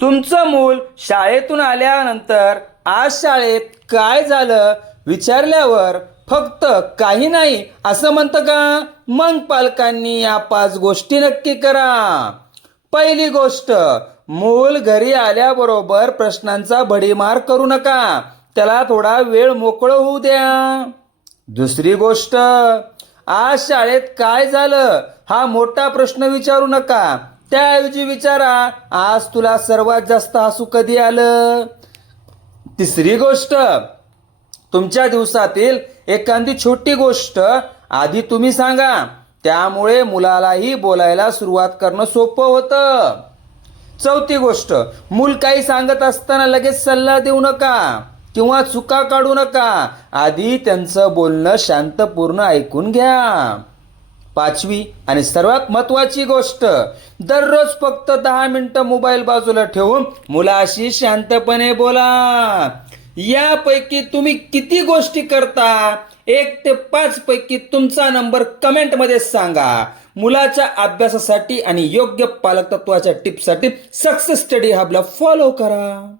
तुमचं मूल शाळेतून आल्यानंतर आज शाळेत काय झालं विचारल्यावर फक्त काही नाही असं म्हणतं का? मग पालकांनी या 5 गोष्टी नक्की करा. पहिली गोष्ट, मूल घरी आल्याबरोबर प्रश्नांचा भडीमार करू नका. त्याला थोडा वेळ मोकळं होऊ द्या. दुसरी गोष्ट, आज शाळेत काय झालं हा मोठा प्रश्न विचारू नका. त्याऐवजी विचारा, आज तुला सर्वात जास्त हसू कधी आलं? तिसरी गोष्ट, तुमच्या दिवसातील एखादी छोटी गोष्ट आधी तुम्ही सांगा. त्यामुळे मुलालाही बोलायला सुरुवात करणं सोपं होतं. चौथी गोष्ट, मूल काही सांगत असताना लगेच सल्ला देऊ नका किंवा चुका काढू नका. आधी त्यांचं बोलणं शांतपूर्ण ऐकून घ्या. पाचवी आणि सर्वात महत्वाची गोष्ट, दररोज फक्त 10 मिनिटं मोबाईल बाजूला ठेवून मुलाशी शांतपणे बोला. यापैकी तुम्ही किती गोष्टी करता? 1 ते 5 पैकी तुमचा नंबर कमेंटमध्ये सांगा. मुलाच्या अभ्यासासाठी आणि योग्य पालकत्वाच्या टिप्ससाठी सक्सेस स्टडी हबला फॉलो करा.